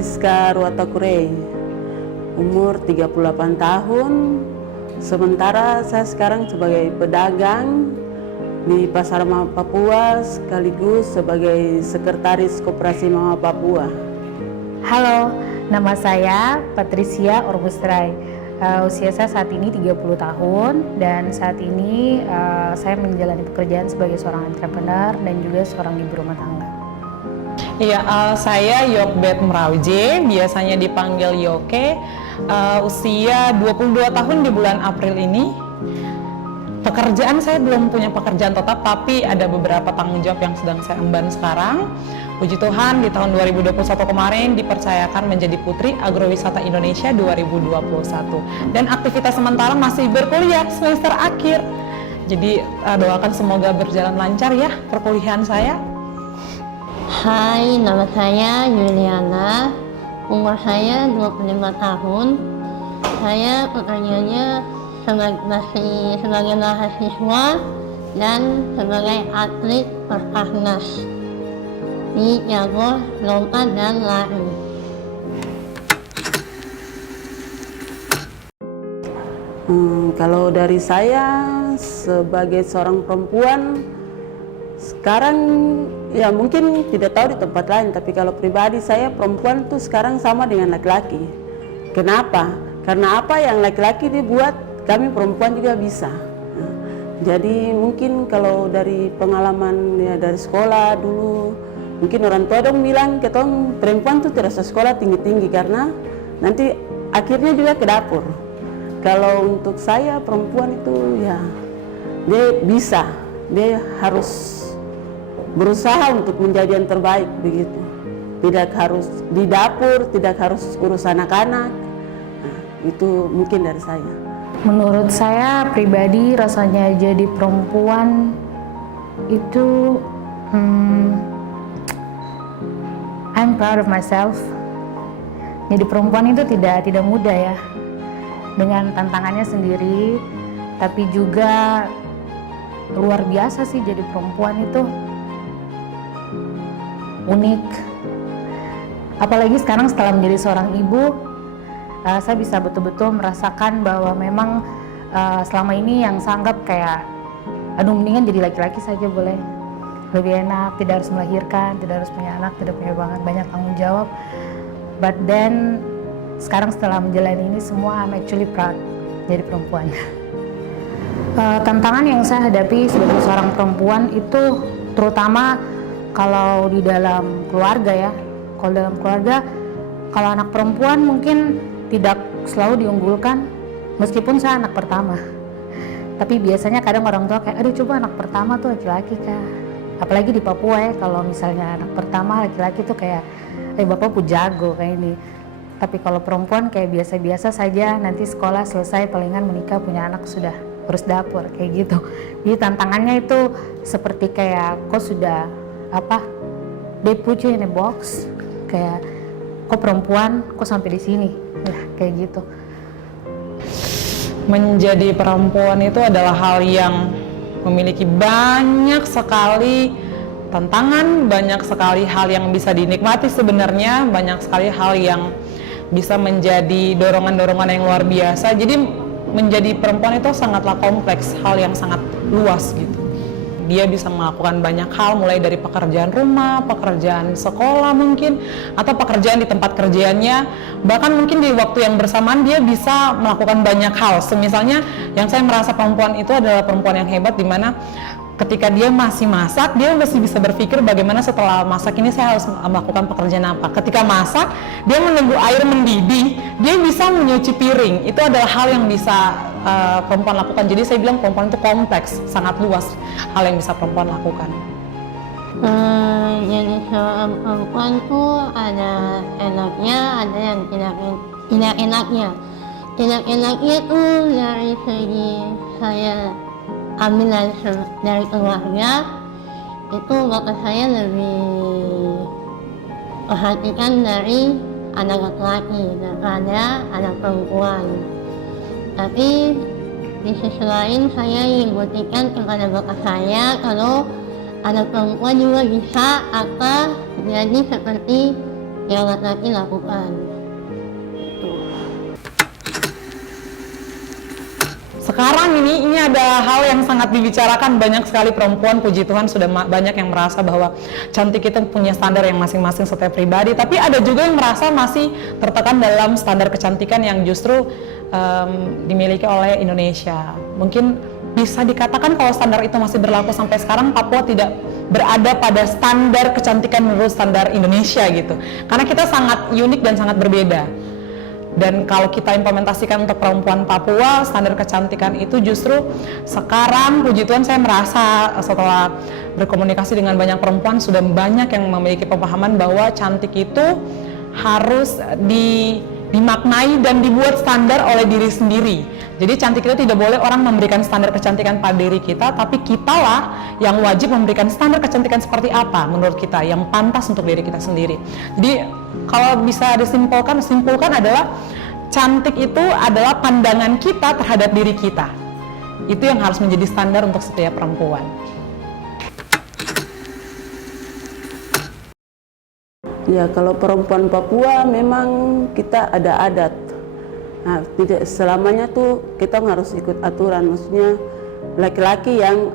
Francisca Ruatakure, umur 38 tahun. Sementara saya sekarang sebagai pedagang di Pasar Mama Papua sekaligus sebagai sekretaris Koperasi Mama Papua. Halo, nama saya Patricia Orbustrai. Usia saya saat ini 30 tahun dan saat ini saya menjalani pekerjaan sebagai seorang entrepreneur dan juga seorang ibu rumah tangga. Iya, saya Yokbet Merauje, biasanya dipanggil Yoke. Usia 22 tahun di bulan April ini. Pekerjaan saya belum punya pekerjaan tetap, tapi ada beberapa tanggung jawab yang sedang saya emban sekarang. Puji Tuhan, di tahun 2021 kemarin dipercayakan menjadi Putri Agrowisata Indonesia 2021. Dan aktivitas sementara masih berkuliah semester akhir. Jadi doakan semoga berjalan lancar ya perkuliahan saya. Hai, nama saya Juliana, umur saya 25 tahun. Saya pekerjaannya masih sebagai mahasiswa dan sebagai atlet perkasnas di cabur lompat dan lari. Kalau dari saya sebagai seorang perempuan sekarang ya mungkin tidak tahu di tempat lain, tapi kalau pribadi saya perempuan tuh sekarang sama dengan laki-laki. Kenapa? Karena apa yang laki-laki dibuat kami perempuan juga bisa. Jadi mungkin kalau dari pengalaman ya dari sekolah dulu, mungkin orang tua dong bilang ketong perempuan tuh tidak usah sekolah tinggi-tinggi karena nanti akhirnya juga ke dapur. Kalau untuk saya perempuan itu ya dia bisa, dia harus berusaha untuk menjadi yang terbaik begitu. Tidak harus di dapur, tidak harus urus anak-anak. Nah, itu mungkin dari saya. Menurut saya pribadi rasanya jadi perempuan itu I'm proud of myself. Jadi perempuan itu tidak mudah ya, dengan tantangannya sendiri, tapi juga luar biasa sih jadi perempuan itu unik. Apalagi sekarang setelah menjadi seorang ibu, saya bisa betul-betul merasakan bahwa memang selama ini yang saya anggap kayak aduh mendingan jadi laki-laki saja boleh, lebih enak, tidak harus melahirkan, tidak harus punya anak, tidak punya banyak tanggung jawab. But then sekarang setelah menjalani ini semua, I'm actually proud jadi perempuan. Tantangan yang saya hadapi sebagai seorang perempuan itu terutama kalau di dalam keluarga ya. Kalau dalam keluarga, kalau anak perempuan mungkin tidak selalu diunggulkan, meskipun saya anak pertama. Tapi biasanya kadang orang tua kayak, aduh coba anak pertama tuh laki-laki kah. Apalagi di Papua ya, kalau misalnya anak pertama laki-laki tuh kayak, bapak jago kayak ini. Tapi kalau perempuan kayak biasa-biasa saja, nanti sekolah selesai palingan menikah punya anak sudah urus dapur kayak gitu. Jadi tantangannya itu seperti kayak kok sudah they put you in a box, kayak kok perempuan kok sampai di sini, kayak gitu. Menjadi perempuan itu adalah hal yang memiliki banyak sekali tantangan, banyak sekali hal yang bisa dinikmati sebenarnya, banyak sekali hal yang bisa menjadi dorongan-dorongan yang luar biasa. Jadi menjadi perempuan itu sangatlah kompleks, hal yang sangat luas gitu. Dia bisa melakukan banyak hal, mulai dari pekerjaan rumah, pekerjaan sekolah mungkin, atau pekerjaan di tempat kerjanya. Bahkan mungkin di waktu yang bersamaan dia bisa melakukan banyak hal. Semisalnya yang saya merasa perempuan itu adalah perempuan yang hebat, di mana ketika dia masih masak, dia masih bisa berpikir bagaimana setelah masak ini saya harus melakukan pekerjaan apa. Ketika masak, dia menunggu air mendidih, dia bisa menyuci piring. Itu adalah hal yang bisa perempuan lakukan. Jadi saya bilang perempuan itu kompleks, sangat luas hal yang bisa perempuan lakukan. Jadi seorang perempuan itu ada enaknya, ada yang tidak enaknya. Tidak enaknya itu dari segi saya ambil dari keluarga, itu bapak saya lebih perhatikan dari anak laki-laki daripada anak perempuan. Tapi di sisi lain saya ingin buktikan kepada bapak saya kalau anak perempuan juga bisa jadi seperti yang laki-laki lakukan. Sekarang ini ada hal yang sangat dibicarakan, banyak sekali perempuan, puji Tuhan sudah banyak yang merasa bahwa cantik itu punya standar yang masing-masing setiap pribadi, tapi ada juga yang merasa masih tertekan dalam standar kecantikan yang justru dimiliki oleh Indonesia. Mungkin bisa dikatakan kalau standar itu masih berlaku sampai sekarang, Papua tidak berada pada standar kecantikan menurut standar Indonesia gitu, karena kita sangat unik dan sangat berbeda. Dan kalau kita implementasikan untuk perempuan Papua, standar kecantikan itu justru sekarang puji Tuhan saya merasa setelah berkomunikasi dengan banyak perempuan sudah banyak yang memiliki pemahaman bahwa cantik itu harus dimaknai dan dibuat standar oleh diri sendiri. Jadi cantik itu tidak boleh orang memberikan standar kecantikan pada diri kita, tapi kitalah yang wajib memberikan standar kecantikan seperti apa menurut kita yang pantas untuk diri kita sendiri. Jadi kalau bisa disimpulkan adalah cantik itu adalah pandangan kita terhadap diri kita. Itu yang harus menjadi standar untuk setiap perempuan. Ya, kalau perempuan Papua memang kita ada adat. Nah, tidak selamanya tuh kita harus ikut aturan. Maksudnya laki-laki yang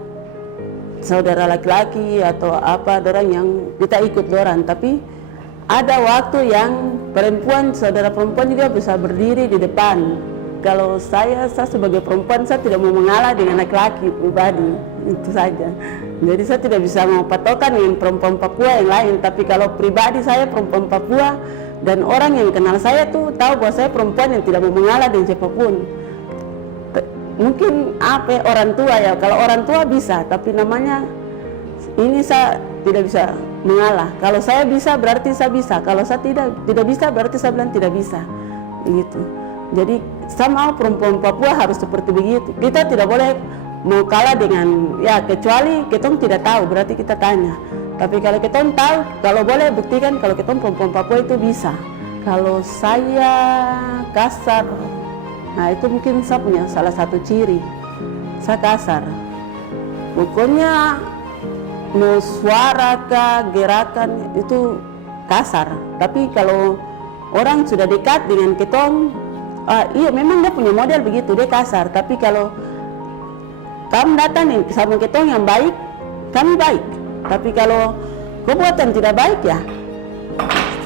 saudara laki-laki atau apa, orang yang kita ikut orang. Tapi ada waktu yang perempuan, saudara perempuan juga bisa berdiri di depan. Kalau saya sebagai perempuan, saya tidak mau mengalah dengan laki-laki pribadi, itu saja. Jadi saya tidak bisa mau patokan dengan perempuan Papua yang lain. Tapi kalau pribadi saya perempuan Papua, dan orang yang kenal saya tuh tahu bahwa saya perempuan yang tidak mau mengalah dengan siapapun. Mungkin orang tua ya, kalau orang tua bisa, tapi namanya ini saya tidak bisa mengalah. Kalau saya bisa berarti saya bisa, kalau saya tidak bisa berarti saya bilang tidak bisa, begitu. Jadi sama perempuan Papua harus seperti begitu. Kita tidak boleh mau kalah dengan, ya kecuali kita tidak tahu berarti kita tanya. Tapi kalau kita tahu, kalau boleh buktikan kalau kita perempuan Papua itu bisa. Kalau saya kasar, nah itu mungkin saya punya salah satu ciri, saya kasar. Pokoknya mau suara kah, gerakan itu kasar. Tapi kalau orang sudah dekat dengan ketong, iya memang dia punya model begitu, dia kasar. Tapi kalau kamu datang sama ketong yang baik, kami baik. Tapi kalau perbuatan tidak baik ya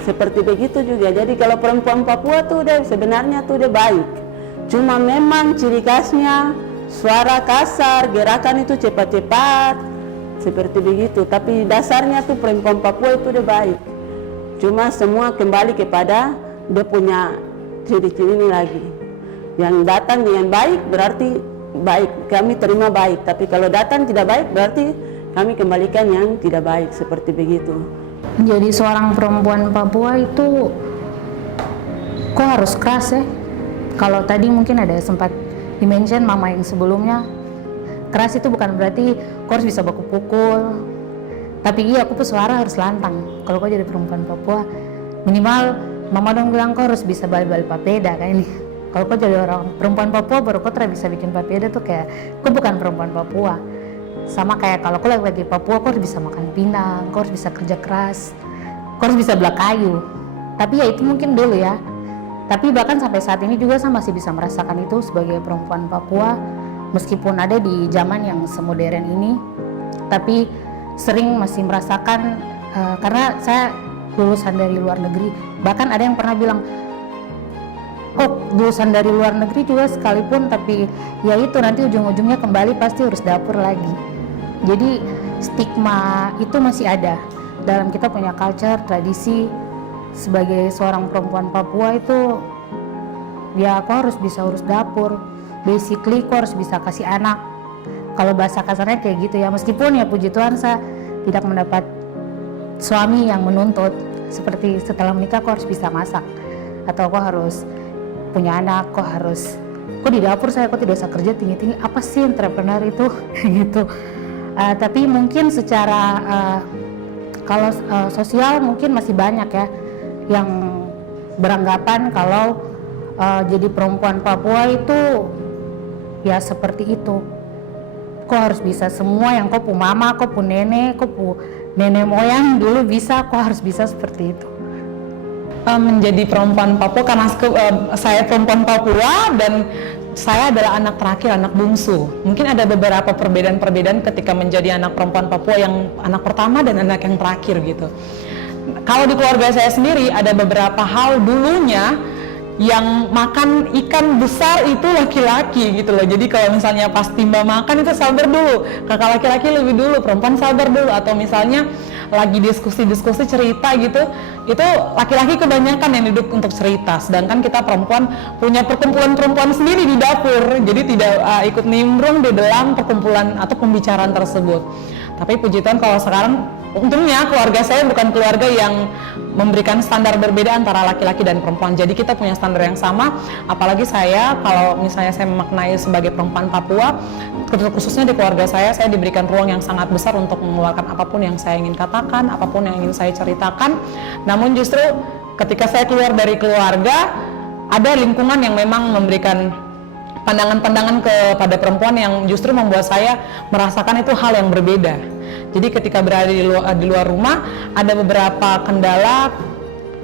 seperti begitu juga. Jadi kalau perempuan Papua tuh dia sebenarnya tuh dia baik. Cuma memang ciri khasnya suara kasar, gerakan itu cepat-cepat seperti begitu. Tapi dasarnya tuh perempuan Papua itu dia baik. Cuma semua kembali kepada dia punya ciri-ciri ini lagi. Yang datang dengan baik berarti baik, kami terima baik. Tapi kalau datang tidak baik berarti kami kembalikan yang tidak baik, seperti begitu. Jadi seorang perempuan Papua itu kok harus keras ya? Kalau tadi mungkin ada sempat dimention mama yang sebelumnya, keras itu bukan berarti kok harus bisa baku pukul. Tapi iya, aku suara harus lantang. Kalau kau jadi perempuan Papua, minimal mama dong bilang kau harus bisa bal-bal papeda kayak ini. Kalau kau jadi orang perempuan Papua baru kau bisa bikin papeda tuh kayak kau bukan perempuan Papua. Sama kayak kalau kau lagi Papua, kau harus bisa makan pinang, kau harus bisa kerja keras, kau harus bisa belah kayu. Tapi ya itu mungkin dulu ya. Tapi bahkan sampai saat ini juga saya masih bisa merasakan itu sebagai perempuan Papua, meskipun ada di zaman yang semodern ini. Tapi sering masih merasakan karena saya lulusan dari luar negeri. Bahkan ada yang pernah bilang, oh lulusan dari luar negeri juga sekalipun, tapi ya itu nanti ujung-ujungnya kembali pasti harus dapur lagi. Jadi stigma itu masih ada dalam kita punya culture, tradisi. Sebagai seorang perempuan Papua itu ya kau harus bisa urus dapur, basically kau harus bisa kasih anak. Kalau bahasa kasarnya kayak gitu ya, meskipun ya puji Tuhan saya tidak mendapat suami yang menuntut seperti setelah menikah kau harus bisa masak, atau kau harus punya anak, kau di dapur saya kok tidak usah kerja tinggi-tinggi, apa sih entrepreneur itu gitu. Tapi mungkin secara kalau sosial mungkin masih banyak ya yang beranggapan kalau jadi perempuan Papua itu ya seperti itu. Kok harus bisa semua yang kau pu mama, kau pu nenek, kau pu nenek moyang dulu bisa, kok harus bisa seperti itu. menjadi perempuan Papua karena saya perempuan Papua dan saya adalah anak terakhir, anak bungsu. Mungkin ada beberapa perbedaan-perbedaan ketika menjadi anak perempuan Papua yang anak pertama dan anak yang terakhir gitu. Kalau di keluarga saya sendiri ada beberapa hal dulunya yang makan ikan besar itu laki-laki gitu loh. Jadi kalau misalnya pas timba makan itu sabar dulu, kakak laki-laki lebih dulu, perempuan sabar dulu. Atau misalnya lagi diskusi-diskusi cerita gitu, itu laki-laki kebanyakan yang duduk untuk cerita, sedangkan kita perempuan punya perkumpulan perempuan sendiri di dapur, jadi tidak ikut nimbrung di dalam perkumpulan atau pembicaraan tersebut. Tapi puji Tuhan kalau sekarang untungnya keluarga saya bukan keluarga yang memberikan standar berbeda antara laki-laki dan perempuan, jadi kita punya standar yang sama. Apalagi saya, kalau misalnya saya memaknai sebagai perempuan Papua, khususnya di keluarga saya diberikan ruang yang sangat besar untuk mengeluarkan apapun yang saya ingin katakan, apapun yang ingin saya ceritakan. Namun justru ketika saya keluar dari keluarga, ada lingkungan yang memang memberikan pandangan-pandangan kepada perempuan yang justru membuat saya merasakan itu hal yang berbeda. Jadi ketika berada di luar rumah, ada beberapa kendala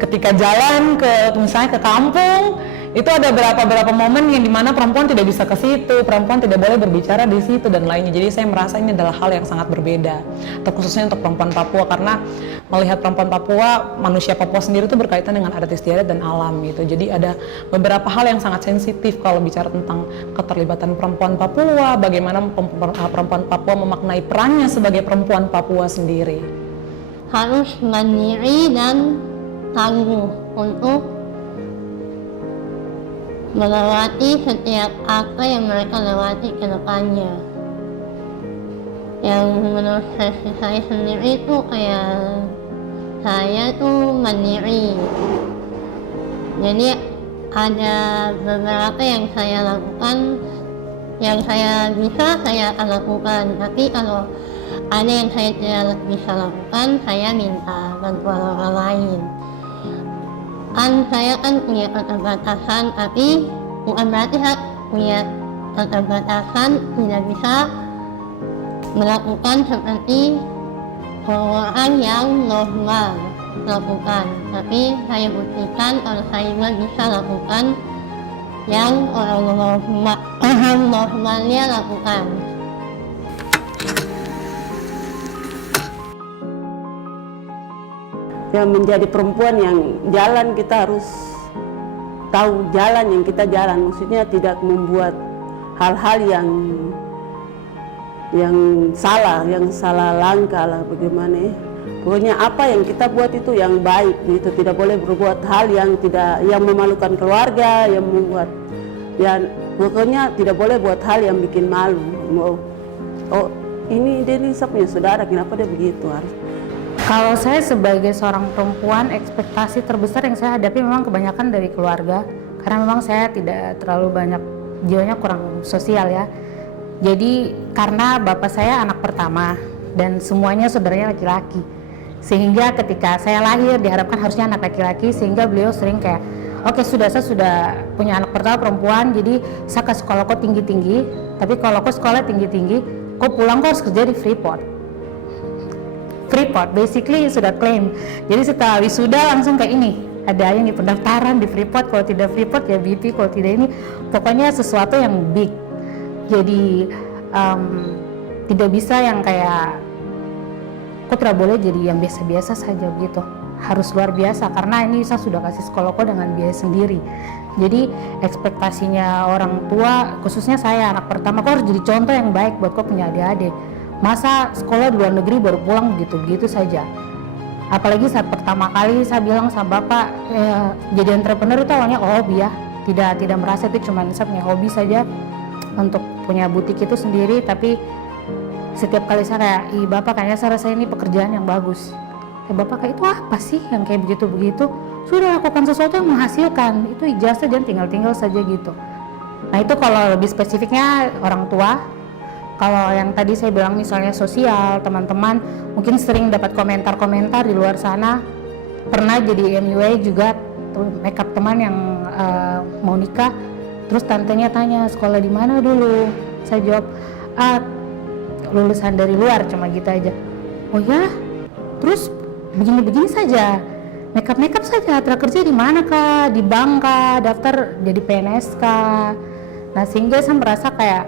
ketika jalan misalnya ke kampung, itu ada beberapa momen yang dimana perempuan tidak bisa ke situ, perempuan tidak boleh berbicara di situ dan lainnya. Jadi saya merasa ini adalah hal yang sangat berbeda, terkhususnya untuk perempuan Papua, karena melihat perempuan Papua, manusia Papua sendiri itu berkaitan dengan adat istiadat dan alam gitu. Jadi ada beberapa hal yang sangat sensitif kalau bicara tentang keterlibatan perempuan Papua, bagaimana perempuan Papua memaknai perannya sebagai perempuan Papua sendiri. Harus mandiri dan tangguh untuk melewati setiap apa yang mereka lewati ke depannya. Yang menurut saya sendiri itu kayak saya tuh mandiri. Jadi ada beberapa yang saya lakukan, yang saya bisa saya akan lakukan. Tapi kalau ada yang saya tidak bisa lakukan, saya minta bantuan orang lain. Saya kan punya keterbatasan, tapi bukan berarti saya punya keterbatasan tidak bisa melakukan seperti orang yang normal lakukan. Tapi saya buktikan kalau saya juga bisa lakukan yang orang normalnya lakukan. Ya, menjadi perempuan yang jalan, kita harus tahu jalan yang kita jalan, maksudnya tidak membuat hal-hal yang salah langkah lah bagaimana. Pokoknya apa yang kita buat itu yang baik gitu, tidak boleh berbuat hal yang memalukan keluarga, yang membuat pokoknya tidak boleh buat hal yang bikin malu. Oh ini dia saya punya saudara, kenapa dia begitu, harus. Kalau saya sebagai seorang perempuan, ekspektasi terbesar yang saya hadapi memang kebanyakan dari keluarga, karena memang saya tidak terlalu banyak, jiwanya kurang sosial ya. Jadi karena bapak saya anak pertama dan semuanya saudaranya laki-laki, sehingga ketika saya lahir diharapkan harusnya anak laki-laki, sehingga beliau sering kayak, oke, saya sudah punya anak pertama perempuan, jadi saya ke sekolah kok tinggi-tinggi, tapi kalau kok sekolah tinggi-tinggi, kok pulang kok harus kerja di Freeport, basically sudah klaim. Jadi setelah wisuda langsung kayak ini, ada yang di pendaftaran di Freeport, kalau tidak Freeport ya BP, kalau tidak ini, pokoknya sesuatu yang big. Jadi tidak bisa yang kayak, kok tidak boleh jadi yang biasa-biasa saja gitu, harus luar biasa, karena ini saya sudah kasih sekolah kok dengan biaya sendiri. Jadi ekspektasinya orang tua, khususnya saya anak pertama, kok harus jadi contoh yang baik buat kok punya adik-adik. Masa sekolah di luar negeri baru pulang gitu-gitu saja. Apalagi saat pertama kali saya bilang sama bapak, jadi entrepreneur itu awalnya hobi ya, tidak merasa itu cuma saya punya hobi saja untuk punya butik itu sendiri. Tapi setiap kali saya kayak, bapak kayaknya saya rasa ini pekerjaan yang bagus. Bapak kayak, itu apa sih yang kayak begitu-begitu? Sudah lakukan sesuatu yang menghasilkan, itu ijazah dan tinggal saja gitu. Nah itu kalau lebih spesifiknya orang tua. Kalau yang tadi saya bilang misalnya sosial, teman-teman mungkin sering dapat komentar-komentar di luar sana. Pernah jadi MUA juga, makeup teman yang mau nikah, terus tantenya tanya sekolah di mana dulu. Saya jawab, lulusan dari luar, cuma gitu aja. Oh ya, terus begini-begini saja. makeup saja, telah kerja di mana kah, di bank kah, daftar jadi PNS kah. Nah sehingga saya merasa kayak,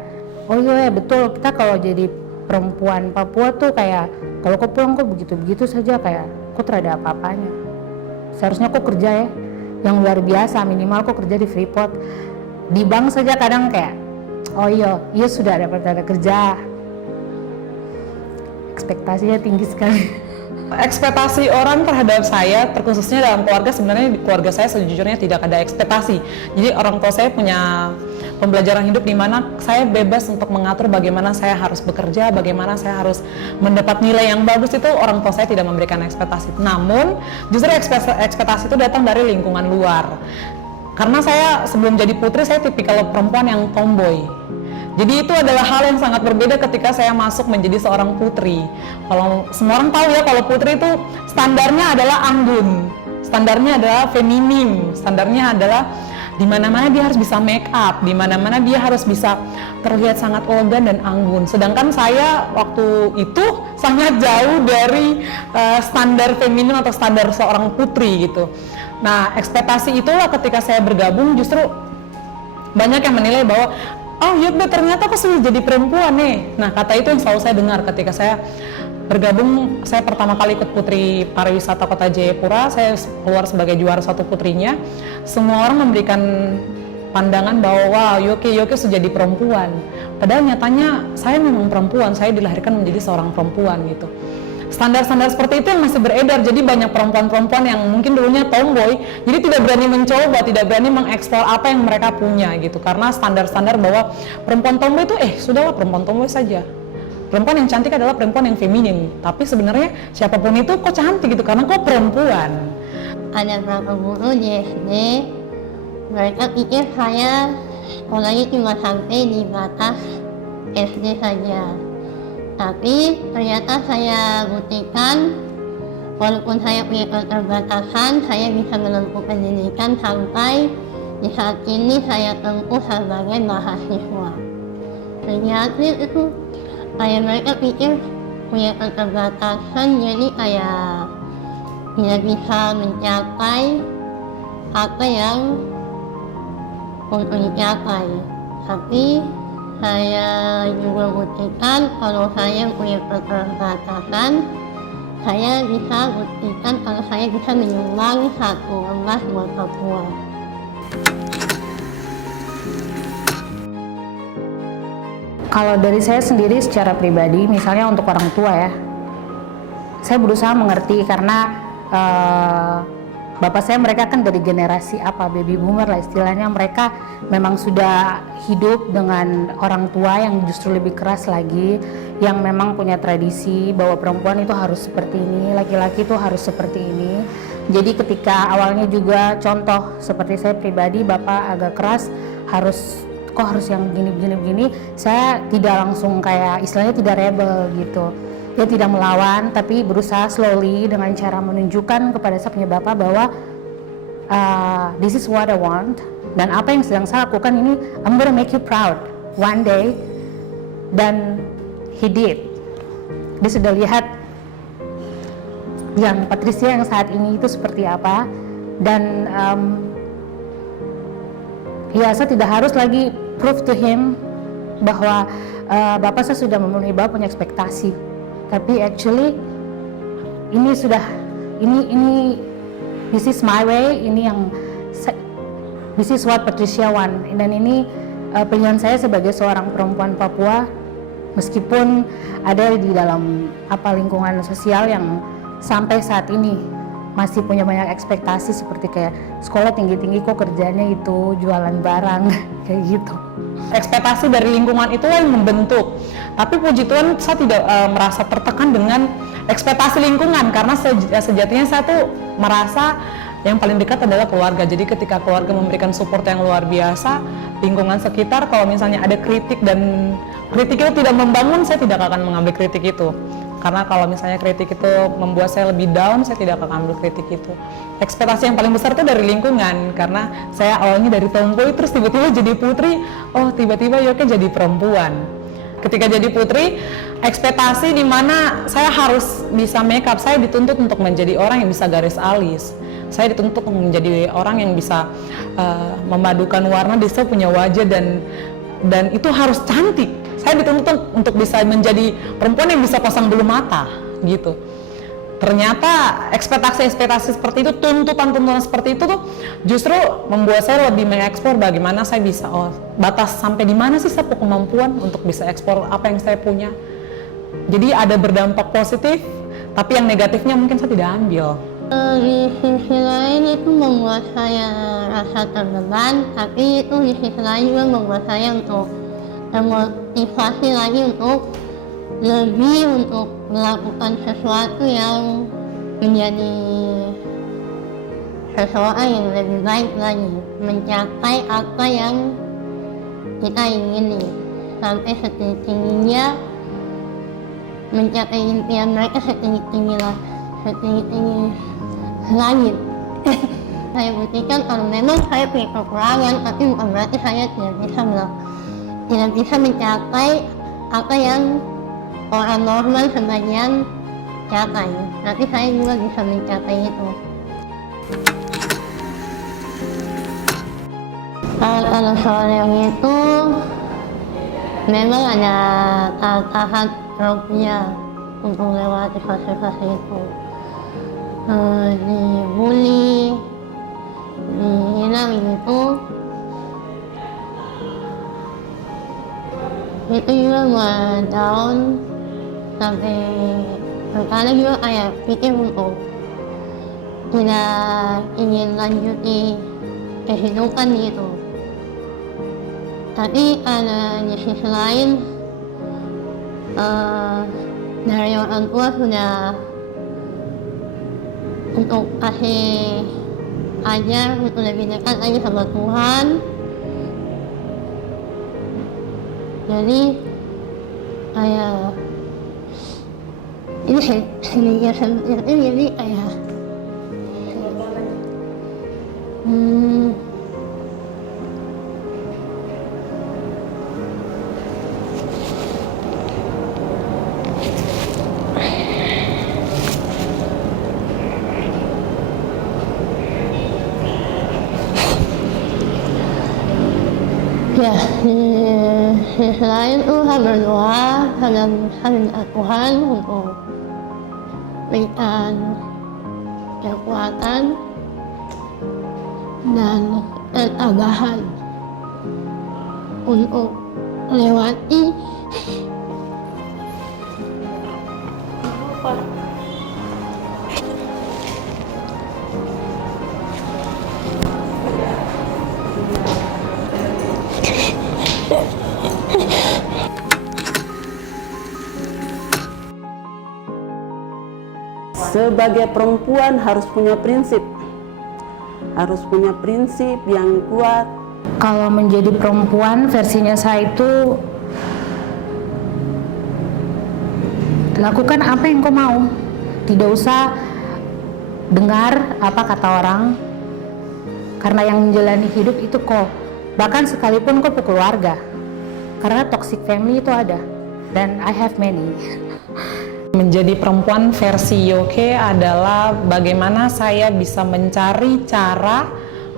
oh iya betul, kita kalau jadi perempuan Papua tuh kayak kalau kok pulang kok begitu-begitu saja, kayak kok tidak ada apa-apanya. Seharusnya kok kerja ya yang luar biasa, minimal kok kerja di Freeport. Di bank saja kadang kayak, oh iya sudah ada kerja. Ekspektasinya tinggi sekali. Ekspektasi orang terhadap saya, terkhususnya dalam keluarga, sebenarnya di keluarga saya sejujurnya tidak ada ekspektasi. Jadi orang tua saya punya pembelajaran hidup di mana saya bebas untuk mengatur bagaimana saya harus bekerja, bagaimana saya harus mendapat nilai yang bagus. Itu orang tua saya tidak memberikan ekspektasi. Namun justru ekspektasi itu datang dari lingkungan luar. Karena saya sebelum jadi putri, saya tipikal perempuan yang tomboy. Jadi itu adalah hal yang sangat berbeda ketika saya masuk menjadi seorang putri. Kalau semua orang tahu ya, kalau putri itu standarnya adalah anggun, standarnya adalah feminim, standarnya adalah di mana-mana dia harus bisa make up, di mana-mana dia harus bisa terlihat sangat elegan dan anggun. Sedangkan saya waktu itu sangat jauh dari standar feminim atau standar seorang putri gitu. Nah, ekspektasi itulah ketika saya bergabung justru banyak yang menilai bahwa oh Yudha ternyata kok sudah jadi perempuan nih. Nah kata itu yang selalu saya dengar ketika saya bergabung. Saya pertama kali ikut Putri Pariwisata Kota Jayapura, saya keluar sebagai juara satu putrinya. Semua orang memberikan pandangan bahwa wah Yoke sudah jadi perempuan. Padahal nyatanya saya memang perempuan, saya dilahirkan menjadi seorang perempuan gitu. Standar-standar seperti itu yang masih beredar, jadi banyak perempuan-perempuan yang mungkin dulunya tomboy, jadi tidak berani mencoba, tidak berani mengeksplor apa yang mereka punya gitu, karena standar-standar bahwa perempuan tomboy itu sudahlah perempuan tomboy saja. Perempuan yang cantik adalah perempuan yang feminin, tapi sebenarnya siapapun itu kok cantik gitu, karena kok perempuan. Ada beberapa guru di SD, mereka pikir saya sekolahnya cuma sampai di batas SD saja. Tapi ternyata saya buktikan, walaupun saya punya keterbatasan, saya bisa menempuh pendidikan sampai di saat ini saya tempuh sebagai mahasiswa. Ternyata itu kayak mereka pikir punya keterbatasan, jadi kayak tidak bisa mencapai apa yang untuk dicapai. Tapi saya juga buktikan kalau saya punya keterbatasan, saya bisa buktikan kalau saya bisa menyumbang 1 emas buat Papua. Kalau dari saya sendiri secara pribadi, misalnya untuk orang tua ya, saya berusaha mengerti karena bapak saya mereka kan dari generasi baby boomer lah istilahnya, mereka memang sudah hidup dengan orang tua yang justru lebih keras lagi, yang memang punya tradisi bahwa perempuan itu harus seperti ini, laki-laki itu harus seperti ini. Jadi ketika awalnya juga contoh seperti saya pribadi, bapak agak keras, harus yang gini, saya tidak langsung kayak istilahnya tidak rebel gitu. Dia tidak melawan, tapi berusaha slowly dengan cara menunjukkan kepada saya punya bapak bahwa this is what I want, dan apa yang sedang saya lakukan ini, I'm gonna make you proud one day. Dan he did. Dia sudah lihat yang Patricia yang saat ini itu seperti apa, dan saya tidak harus lagi prove to him bahwa bapak saya sudah memenuhi bapak punya ekspektasi. Tapi actually ini this is my way, this is what Patricia want, dan ini pilihan saya sebagai seorang perempuan Papua, meskipun ada di dalam lingkungan sosial yang sampai saat ini masih punya banyak ekspektasi seperti kayak sekolah tinggi-tinggi kok kerjanya itu jualan barang kayak gitu. Ekspektasi dari lingkungan itu yang membentuk. Tapi puji Tuhan saya tidak merasa tertekan dengan ekspektasi lingkungan, karena sejatinya saya tuh merasa yang paling dekat adalah keluarga. Jadi ketika keluarga memberikan support yang luar biasa, lingkungan sekitar kalau misalnya ada kritik dan kritik itu tidak membangun, saya tidak akan mengambil kritik itu. Karena kalau misalnya kritik itu membuat saya lebih down, saya tidak akan ambil kritik itu. Ekspektasi yang paling besar itu dari lingkungan, karena saya awalnya dari tomboy, terus tiba-tiba jadi putri, oh tiba-tiba Yoke jadi perempuan. Ketika jadi putri, ekspektasi di mana saya harus bisa make up, saya dituntut untuk menjadi orang yang bisa garis alis. Saya dituntut untuk menjadi orang yang bisa memadukan warna, bisa punya wajah dan itu harus cantik. Saya dituntut untuk bisa menjadi perempuan yang bisa pasang bulu mata gitu. Ternyata ekspektasi seperti itu, tuntutan seperti itu tuh justru membuat saya lebih mengekspor bagaimana saya bisa, batas sampai di mana sih saya punya kemampuan untuk bisa ekspor apa yang saya punya. Jadi ada berdampak positif, tapi yang negatifnya mungkin saya tidak ambil. Di sisi lain itu membuat saya rasa terbeban, tapi itu di sisi lain juga membuat saya untuk termotivasi lagi untuk melakukan sesuatu yang menjadi seseorang yang lebih baik lagi, mencapai apa yang kita ingini sampai setinggi-tingginya, mencapai impian mereka setinggi-tinggi langit. Saya buktikan kalau memang saya punya kekurangan, tapi bukan berarti saya tidak bisa mencapai apa yang orang normal sebagian capai, tapi saya juga bisa mencapai itu. Kalau soal yang itu memang ada tahap rupiah untuk melewati fase-fase itu, dibully, dihina itu juga down. Sampai terkadang juga kayak pikir untuk tidak ingin lanjuti kehidupan gitu. Tapi ada di sisi lain dari orang tua sudah untuk kasih ajar untuk lebih dekat lagi sama Tuhan. Jadi kayak ini jadi kayak ya, selain itu saya berdoa dan minta Tuhan untuk berikan kekuatan dan ketabahan untuk melewati Sebagai perempuan harus punya prinsip yang kuat. Kalau menjadi perempuan versinya saya itu lakukan apa yang kau mau, tidak usah dengar apa kata orang, karena yang menjalani hidup itu kau, bahkan sekalipun kau keluarga, karena toxic family itu ada dan I have many. Menjadi perempuan versi Yoke adalah bagaimana saya bisa mencari cara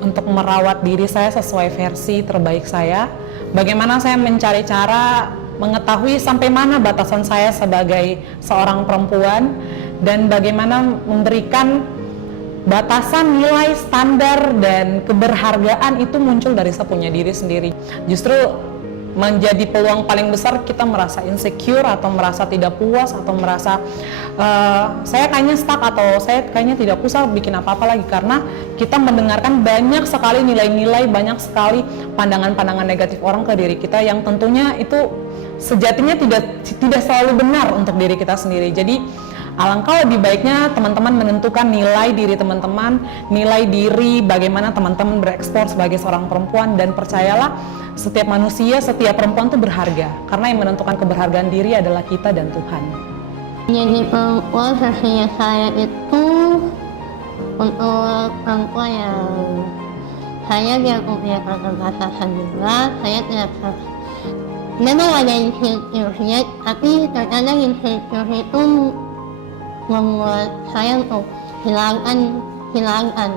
untuk merawat diri saya sesuai versi terbaik saya. Bagaimana saya mencari cara mengetahui sampai mana batasan saya sebagai seorang perempuan, dan bagaimana memberikan batasan nilai standar dan keberhargaan itu muncul dari saya punya diri sendiri. Justru menjadi peluang paling besar kita merasa insecure atau merasa tidak puas atau merasa saya kayaknya stuck atau saya kayaknya tidak usah bikin apa-apa lagi, karena kita mendengarkan banyak sekali nilai-nilai, banyak sekali pandangan-pandangan negatif orang ke diri kita yang tentunya itu sejatinya tidak selalu benar untuk diri kita sendiri. Jadi alangkah lebih baiknya teman-teman menentukan nilai diri teman-teman, nilai diri bagaimana teman-teman berekspor sebagai seorang perempuan, dan percayalah setiap manusia, setiap perempuan itu berharga, karena yang menentukan keberhargaan diri adalah kita dan Tuhan. Jadi perempuan versinya saya itu untuk perempuan yang saya biar punya keterbatasan juga, saya tidak memang ada insecure, tapi terkadang insecure itu membuat saya untuk hilangkan hilangkan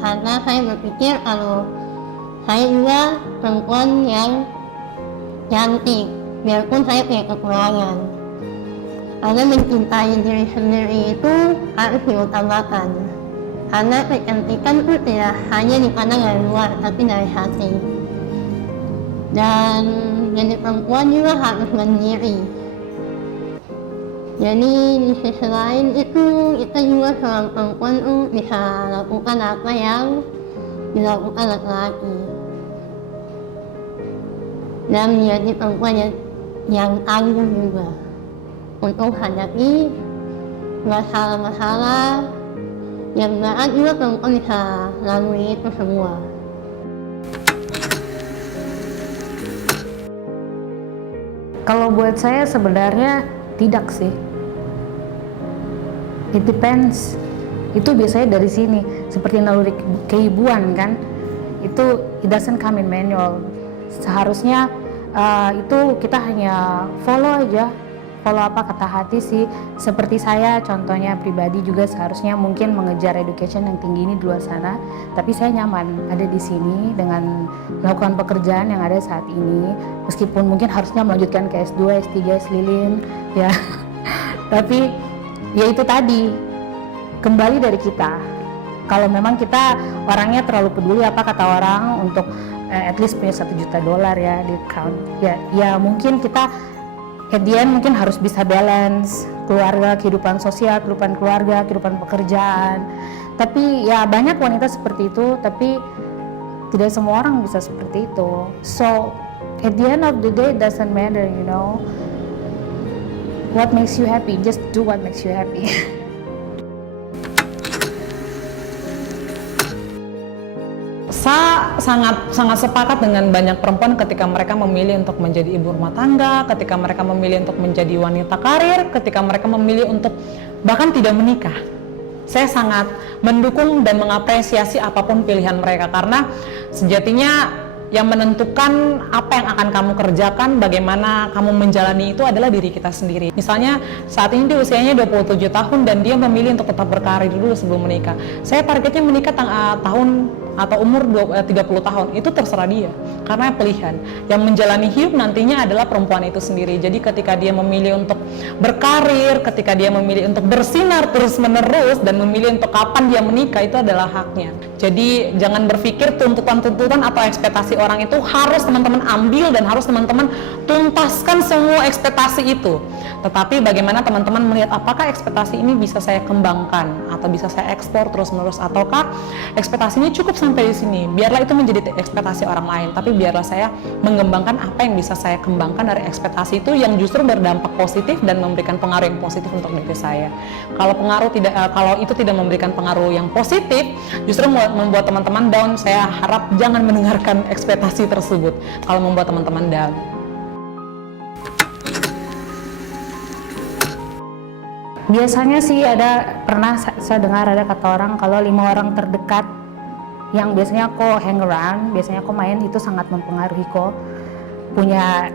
karena saya berpikir kalau saya juga perempuan yang cantik biarpun saya punya kekurangan. Karena mencintai diri sendiri itu harus diutamakan. Karena kecantikan itu tidak hanya dipandang dari luar, tapi dari hati. Dan jadi perempuan juga harus mandiri. Jadi di sisi lain itu kita juga seorang perempuan itu bisa lakukan apa yang dilakukan laki-laki. Dan menjadi perempuan yang tangguh juga untuk hadapi masalah-masalah yang berat juga perempuan bisa lalui itu semua. Kalau buat saya sebenarnya tidak sih. It depends. Itu biasanya dari sini, seperti naluri keibuan kan. Itu it doesn't come in manual. Seharusnya itu kita hanya follow aja. Follow apa kata hati sih. Seperti saya contohnya pribadi juga seharusnya mungkin mengejar education yang tinggi ini di luar sana, tapi saya nyaman ada di sini dengan melakukan pekerjaan yang ada saat ini, meskipun mungkin harusnya melanjutkan ke S2, S3, S-lilin ya. Tapi ya itu tadi, kembali dari kita. Kalau memang kita orangnya terlalu peduli apa kata orang untuk at least punya $1 juta ya di account, ya mungkin kita at the end mungkin harus bisa balance keluarga, kehidupan sosial, kehidupan keluarga, kehidupan pekerjaan. Tapi ya banyak wanita seperti itu, tapi tidak semua orang bisa seperti itu. So at the end of the day it doesn't matter, you know. What makes you happy, just do what makes you happy. Saya sangat sepakat dengan banyak perempuan ketika mereka memilih untuk menjadi ibu rumah tangga, ketika mereka memilih untuk menjadi wanita karir, ketika mereka memilih untuk bahkan tidak menikah. Saya sangat mendukung dan mengapresiasi apapun pilihan mereka, karena sejatinya yang menentukan apa yang akan kamu kerjakan, bagaimana kamu menjalani itu adalah diri kita sendiri. Misalnya saat ini dia usianya 27 tahun dan dia memilih untuk tetap berkarir dulu sebelum menikah. Saya targetnya menikah tahun atau umur 30 tahun, itu terserah dia, karena pilihan. Yang menjalani hidup nantinya adalah perempuan itu sendiri. Jadi ketika dia memilih untuk berkarir, ketika dia memilih untuk bersinar terus menerus dan memilih untuk kapan dia menikah, itu adalah haknya. Jadi jangan berpikir tuntutan-tuntutan atau ekspektasi orang itu harus teman-teman ambil dan harus teman-teman tuntaskan semua ekspektasi itu. Tetapi bagaimana teman-teman melihat apakah ekspektasi ini bisa saya kembangkan atau bisa saya ekspor terus-menerus, ataukah ekspektasi ini cukup sampai di sini. Biarlah itu menjadi ekspektasi orang lain, tapi biarlah saya mengembangkan apa yang bisa saya kembangkan dari ekspektasi itu yang justru berdampak positif dan memberikan pengaruh yang positif untuk diri saya. Kalau itu tidak memberikan pengaruh yang positif, justru membuat teman-teman down. Saya harap jangan mendengarkan ekspektasi tersebut kalau membuat teman-teman down. Biasanya sih pernah saya dengar ada kata orang kalau 5 orang terdekat yang biasanya kok hang around, biasanya kok main, itu sangat mempengaruhi kok punya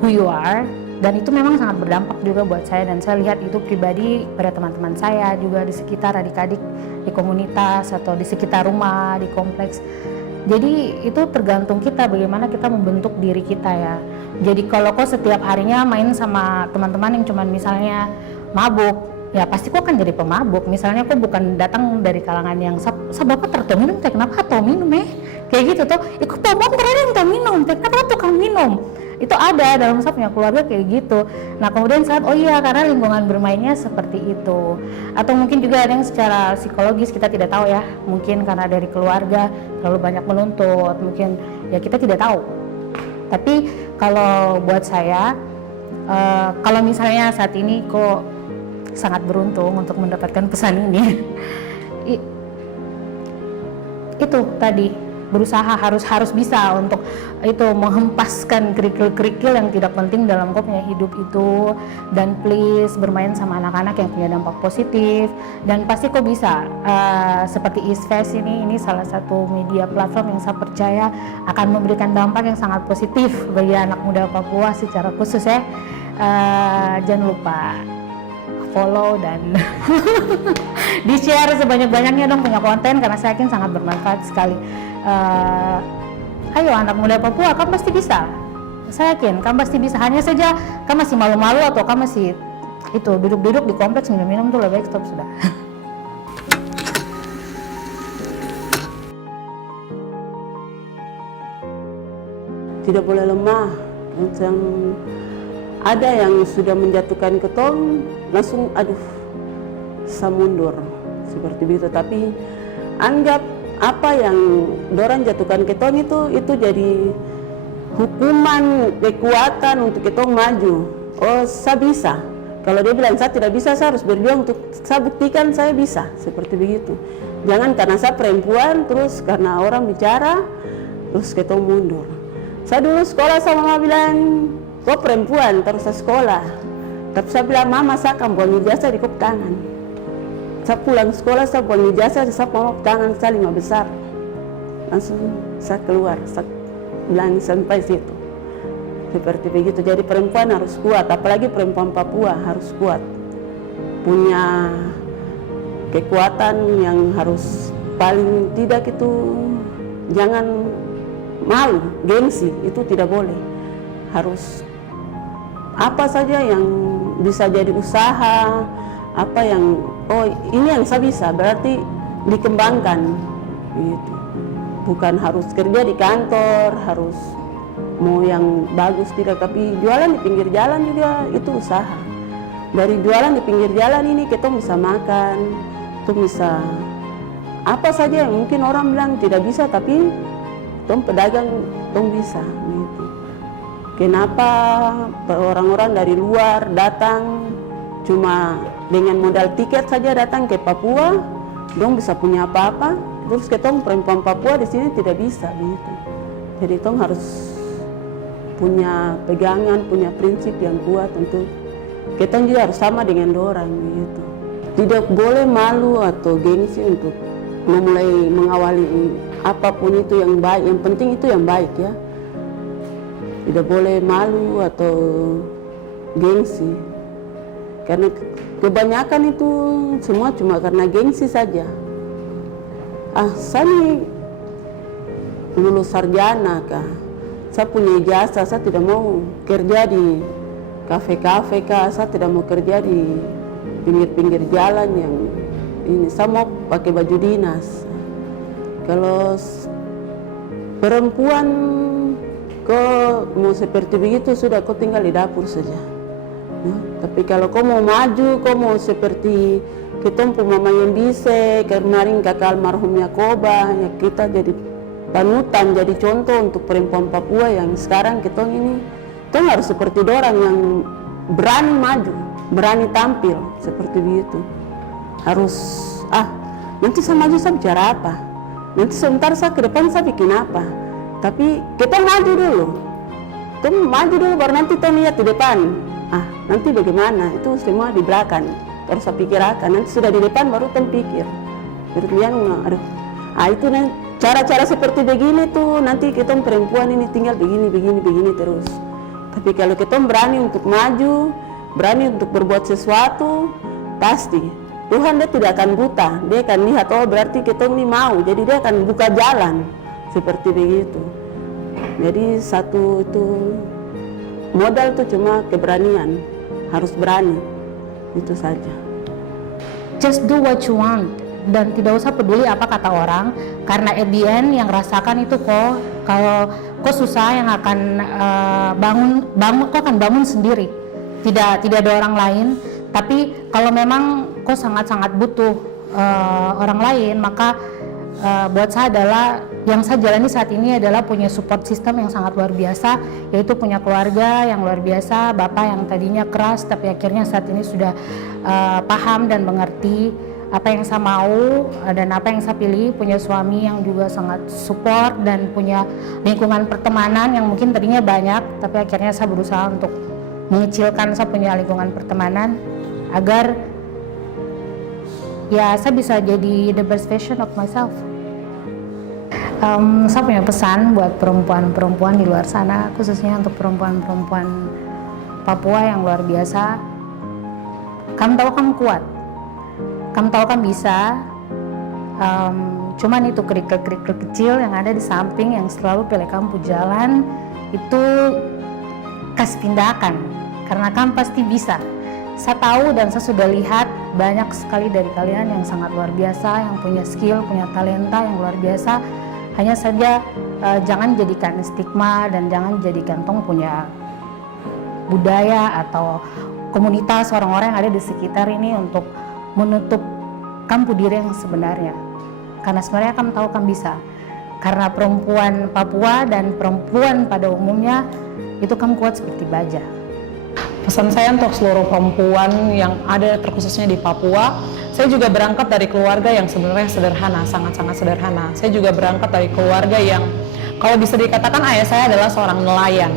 who you are, dan itu memang sangat berdampak juga buat saya. Dan saya lihat itu pribadi pada teman-teman saya juga di sekitar, adik-adik di komunitas atau di sekitar rumah, di kompleks. Jadi itu tergantung kita bagaimana kita membentuk diri kita ya. Jadi kalau kok setiap harinya main sama teman-teman yang cuman misalnya mabuk, ya pasti kok akan jadi pemabuk. Misalnya kok bukan datang dari kalangan yang bapak tertuh minum teh, kenapa tau minum kayak gitu tuh, ikut pomom ternyata tau minum teh, kenapa tukang minum. Itu ada dalam saya punya keluarga kayak gitu. Nah kemudian saat oh iya karena lingkungan bermainnya seperti itu, atau mungkin juga ada yang secara psikologis kita tidak tahu ya, mungkin karena dari keluarga terlalu banyak menuntut, mungkin ya kita tidak tahu. Tapi kalau buat saya kalau misalnya saat ini kok sangat beruntung untuk mendapatkan pesan ini itu tadi, berusaha harus bisa untuk itu menghempaskan kerikil-kerikil yang tidak penting dalam kau punya hidup itu, dan please bermain sama anak-anak yang punya dampak positif. Dan pasti kau bisa seperti Eastfest ini salah satu media platform yang saya percaya akan memberikan dampak yang sangat positif bagi anak muda Papua secara khusus ya. Jangan lupa follow dan di-share sebanyak-banyaknya dong punya konten, karena saya yakin sangat bermanfaat sekali. Ayo anak muda Papua, kamu pasti bisa. Saya yakin kamu pasti bisa. Hanya saja kamu masih malu-malu atau kamu masih itu duduk-duduk di kompleks minum-minum tuh, lebih baik stop sudah. Tidak boleh lemah. Yang ada yang sudah menjatuhkan ketong langsung aduh saya mundur seperti itu. Tapi anggap apa yang dorang jatuhkan ketong itu jadi hukuman, kekuatan untuk ketong maju. Oh saya bisa. Kalau dia bilang saya tidak bisa, saya harus berjuang untuk saya buktikan saya bisa, seperti begitu. Jangan karena saya perempuan terus karena orang bicara terus ketong mundur. Saya dulu sekolah sama mama bilang, kau perempuan terus saya sekolah. Tapi saya bilang, mama saya akan buang ijazah di kop tangan. Saya pulang sekolah, saya buang ijazah, saya buang tangan saya 5 besar. Langsung saya keluar, saya bilang sampai situ. Seperti begitu, jadi perempuan harus kuat, apalagi perempuan Papua harus kuat. Punya kekuatan yang harus paling tidak itu, jangan malu, gengsi, itu tidak boleh. Harus apa saja yang bisa jadi usaha, apa yang, oh ini yang saya bisa, berarti dikembangkan gitu. Bukan harus kerja di kantor, harus mau yang bagus tidak, tapi jualan di pinggir jalan juga itu usaha. Dari jualan di pinggir jalan ini kita bisa makan, itu bisa apa saja yang mungkin orang bilang tidak bisa, tapi tong pedagang tong bisa gitu. Kenapa orang-orang dari luar datang cuma dengan modal tiket saja datang ke Papua, dong bisa punya apa-apa, terus ketong perempuan Papua di sini tidak bisa gitu. Jadi tong harus punya pegangan, punya prinsip yang kuat untuk ketong juga harus sama dengan dorang gitu. Tidak boleh malu atau gengsi untuk memulai mengawali apapun itu yang baik, yang penting itu yang baik ya. Tidak boleh malu atau gengsi, karena kebanyakan itu semua cuma karena gengsi saja. Saya nih lulus sarjana kah, saya punya ijazah, saya tidak mau kerja di kafe-kafe kah, saya tidak mau kerja di pinggir-pinggir jalan yang ini, saya mau pakai baju dinas. Kalau perempuan kau mau seperti begitu sudah kau tinggal di dapur saja. Ya, tapi kalau kau mau maju, kau mau seperti kita mama yang bisa kemarin kakak almarhum Yakoba, ya kita jadi panutan, jadi contoh untuk perempuan Papua yang sekarang kita ini, kita harus seperti dorang yang berani maju, berani tampil seperti begitu. Harus nanti saya maju saya bicara apa? Nanti sebentar saya ke depan saya bikin apa? Tapi kita maju dulu. Kita maju dulu baru nanti kita lihat di depan. Nanti bagaimana? Itu semua di belakang. Terus saya pikirkan. Nanti sudah di depan baru kita pikir. Berarti itu nanti cara-cara seperti begini tuh nanti kita perempuan ini tinggal begini terus. Tapi kalau kita berani untuk maju, berani untuk berbuat sesuatu, pasti Tuhan dia tidak akan buta, dia akan lihat, oh berarti kita ini mau, jadi dia akan buka jalan, seperti begitu. Jadi satu itu modal itu cuma keberanian, harus berani, itu saja. Just do what you want, dan tidak usah peduli apa kata orang, karena at the end yang rasakan itu kok, kalau kok susah yang akan bangun kok akan bangun sendiri, tidak ada orang lain. Tapi kalau memang kok sangat-sangat butuh orang lain, maka buat saya adalah yang saya jalani saat ini adalah punya support system yang sangat luar biasa, yaitu punya keluarga yang luar biasa, bapak yang tadinya keras tapi akhirnya saat ini sudah paham dan mengerti apa yang saya mau dan apa yang saya pilih, punya suami yang juga sangat support dan punya lingkungan pertemanan yang mungkin tadinya banyak tapi akhirnya saya berusaha untuk mengecilkan saya punya lingkungan pertemanan agar ya saya bisa jadi the best version of myself. Saya punya pesan buat perempuan-perempuan di luar sana, khususnya untuk perempuan-perempuan Papua yang luar biasa. kamu tahu kamu kuat, kamu tahu kamu bisa. Cuman itu kerikil-kerikil kecil yang ada di samping yang selalu pilih kamu jalan itu kasih pindahkan, karena kamu pasti bisa. Saya tahu dan saya sudah lihat banyak sekali dari kalian yang sangat luar biasa, yang punya skill, punya talenta yang luar biasa. Hanya saja jangan jadikan stigma dan jangan jadikan tong punya budaya atau komunitas orang-orang yang ada di sekitar ini untuk menutup kamu diri yang sebenarnya. Karena sebenarnya kamu tahu kamu bisa. Karena perempuan Papua dan perempuan pada umumnya itu kamu kuat seperti baja. Pesan saya untuk seluruh perempuan yang ada terkhususnya di Papua, saya juga berangkat dari keluarga yang sebenarnya sederhana, sangat-sangat sederhana. Saya juga berangkat dari keluarga yang kalau bisa dikatakan ayah saya adalah seorang nelayan.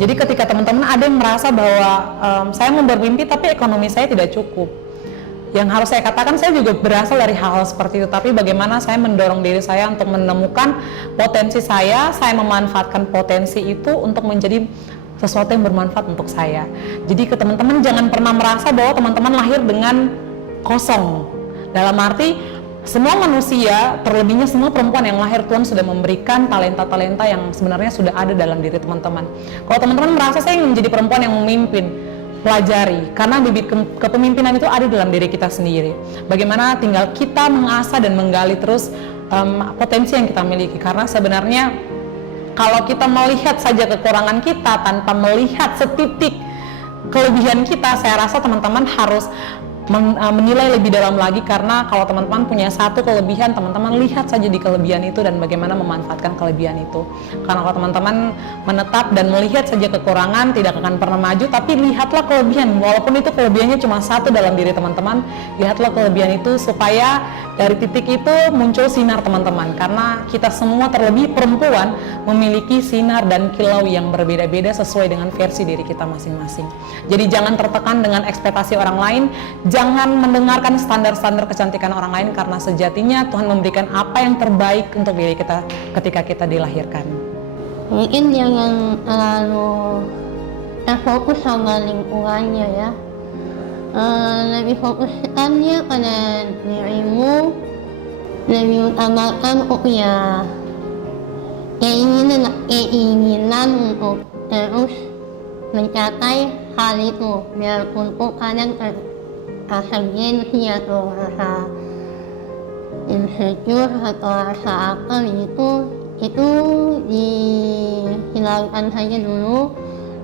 Jadi ketika teman-teman ada yang merasa bahwa saya mau bermimpi tapi ekonomi saya tidak cukup, yang harus saya katakan saya juga berasal dari hal-hal seperti itu, tapi bagaimana saya mendorong diri saya untuk menemukan potensi saya memanfaatkan potensi itu untuk menjadi sesuatu yang bermanfaat untuk saya. Jadi ke teman-teman jangan pernah merasa bahwa teman-teman lahir dengan kosong. Dalam arti semua manusia, terlebihnya semua perempuan yang lahir, Tuhan sudah memberikan talenta-talenta yang sebenarnya sudah ada dalam diri teman-teman. Kalau teman-teman merasa saya ingin menjadi perempuan yang memimpin, pelajari, karena bibit kepemimpinan itu ada dalam diri kita sendiri. Bagaimana tinggal kita mengasah dan menggali terus potensi yang kita miliki, karena sebenarnya kalau kita melihat saja kekurangan kita tanpa melihat setitik kelebihan kita, saya rasa teman-teman harus menilai lebih dalam lagi, karena kalau teman-teman punya satu kelebihan, teman-teman lihat saja di kelebihan itu dan bagaimana memanfaatkan kelebihan itu. Karena kalau teman-teman menetap dan melihat saja kekurangan, tidak akan pernah maju, tapi lihatlah kelebihan, walaupun itu kelebihannya cuma satu dalam diri teman-teman, lihatlah kelebihan itu supaya dari titik itu muncul sinar teman-teman, karena kita semua terlebih perempuan memiliki sinar dan kilau yang berbeda-beda sesuai dengan versi diri kita masing-masing. Jadi jangan tertekan dengan ekspektasi orang lain, jangan mendengarkan standar-standar kecantikan orang lain, karena sejatinya Tuhan memberikan apa yang terbaik untuk diri kita ketika kita dilahirkan. Mungkin jangan terlalu terfokus sama lingkungannya ya. Lebih fokuskannya pada dirimu, lebih utamakan ya keinginan untuk terus mencapai hal itu, biarpun kadang rasa gengsi atau rasa insecure atau rasa apa itu dihilangkan saja dulu,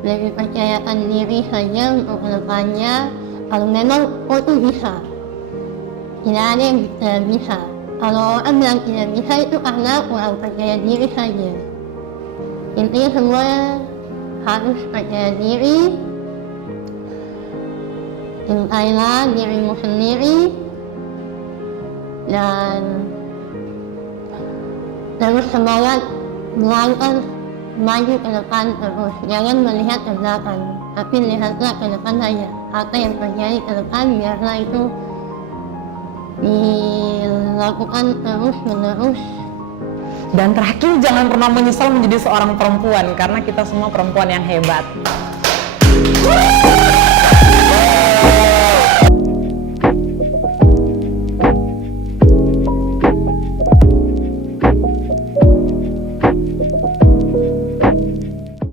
lebih percayakan diri saja untuk kedepannya. Kalau memang itu bisa, tidak ada yang tidak bisa. Kalau orang bilang tidak bisa itu karena kurang percaya diri saja. Intinya semua harus percaya diri, cintailah dirimu sendiri, dan terus semangat melangkah maju ke depan terus. Jangan melihat ke belakang, tapi lihatlah ke depan saja. Apa yang terjadi ke depan, biarlah itu dilakukan terus-menerus. Dan terakhir, jangan pernah menyesal menjadi seorang perempuan, karena kita semua perempuan yang hebat.